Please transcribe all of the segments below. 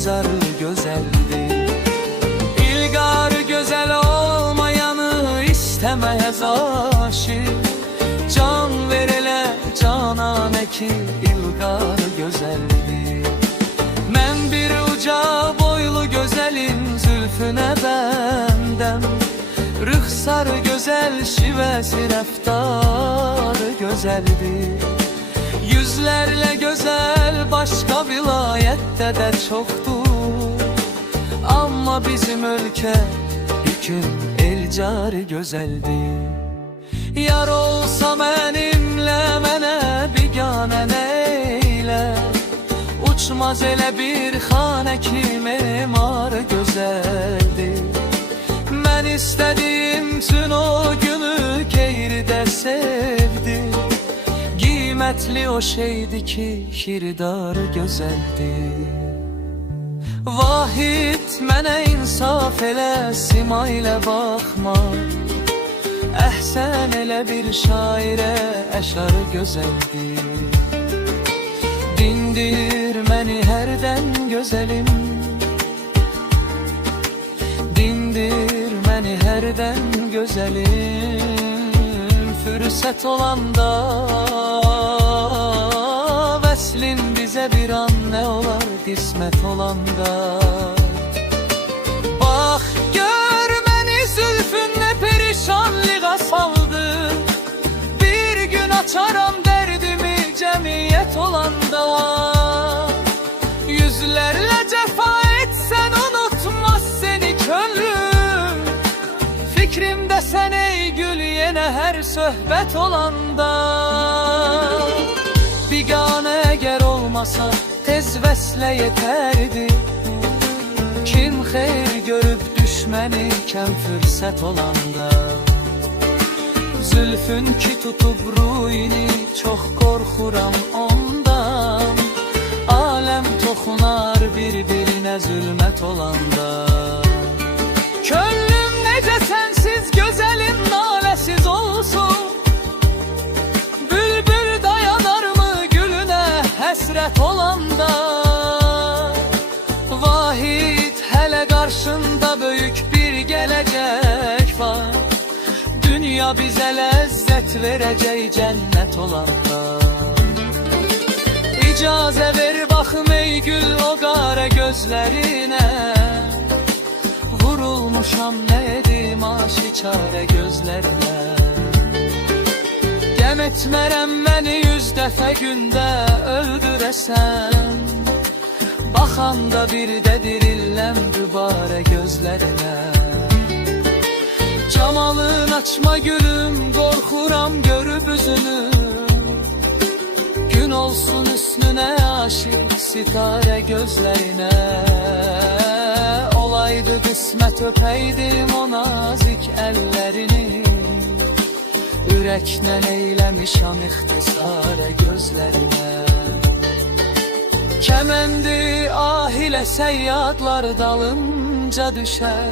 Gülzarı gözeldi. İlgarı güzel olmayanı istemez aşık. Can verile canane ki ilgarı gözeldi. Men bir uca boylu gözelin zülfüne bendem. Rıhsarı güzel şivesi reftarı gözeldi. Yüzlerle güzel başka vilayette de çoktur. Ama bizim ülke hüküm elcarı gözeldi. Yar olsa benimle mene bigane neyle. Uçmaz ele bir hane ki mimarı gözeldi. Ben istediğim tüm o günü Keyri'de sevdi. Kıymetli o şeydi ki hirdarı gözeldi. Vahid mene insaf ele sima ile bakma. Ehsen ele bir şaire eşarı gözeldi. Dindir beni herden gözelim. Dindir beni herden gözelim. Fırsat olanda veslin bize bir an ne olar kısmet olanda. Bak gör beni zülfünle perişanlığa saldı. Bir gün açaram derdimi cemiyet olanda. Yüzlerle cefa etsen unutmaz seni gönlüm. Fikrimde sen ey gül yine her sohbet olanda. Bigane eğer olmasa tez vesle yeterdi. Kim hayır görüp düşmeni iken fırsat olanda. Zülfün ki tutup ruhini çok korkuram ondan. Alem toxunar birbirine zulmet olanda. Könlüm nece sensiz gözelin nalesiz olsun. Bülbül dayanar mı gülüne hasret olanda. Vahid hele karşında büyük bir gelecek var. Dünya bize lezzet vereceği cennet olanda. İcaze ver bakım ey gül o kara gözlerine. Vurulmuşam nedim aşikare gözlerine. Gem etmerem beni 100 defa günde öldüresen. Bakanda bir de dirillem dübare gözlerine. Camalın açma gülüm korkuram görüp üzünü. Gün olsun üstüne aşık sitare gözlerine. Olaydı kısmet öpeydim o nazik ellerini. Yürekten eylemişam ihtisare gözlerine. Kemendi ah ile seyyadlar dalınca düşer.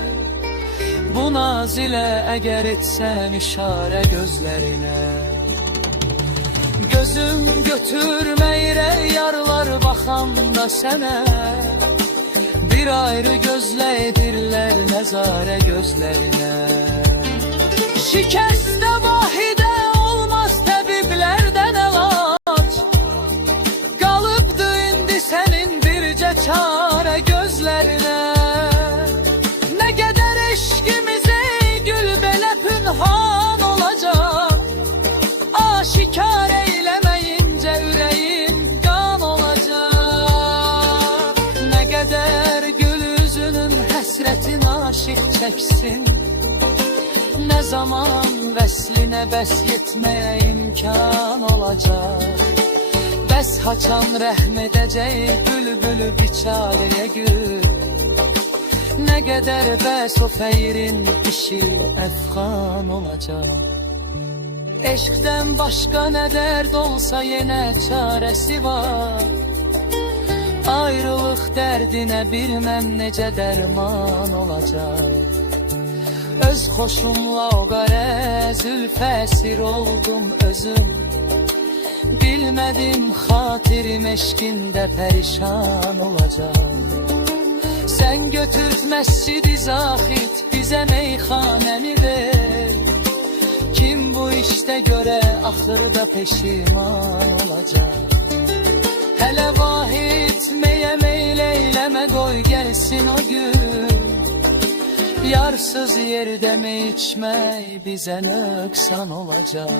Bu naz ile eğer etsen işare gözlerine. Gözüm götürmeyre yarlar bakan da sene. Bir ayrı gözleydirler nezare gözlerine. Şikeste vahide olmaz tabiplerden elaç. Kalıptı indi senin birce çare gözlerine. Ne kadar eşkimize gül bele pünhan olacak. Aşikar eylemeyince yüreğim kan olacak. Ne kadar gül yüzünün hasretin aşık çeksin. Ne zaman vesline bes yetmeye imkan olacak. Bes haçan rahmedeceği bülbülü biçareye gül. Ne kadar bes o feyrin işi efkan olacak. Eşkten başka ne dert olsa yine çaresi var. Ayrılık derdine bilmem nece derman olacak. Öz hoşumla o gare zülfesir oldum özüm. Bilmedim hatirim eşkinde perişan olacak. Sen götürt mescidi zahit, bize meyhaneni ver. Kim bu işte göre ahırda peşiman olacak. Hele vahit meye meyleyleme, koy gelsin o gün. Yarsız yerde mi içmek bize nöksan olacak.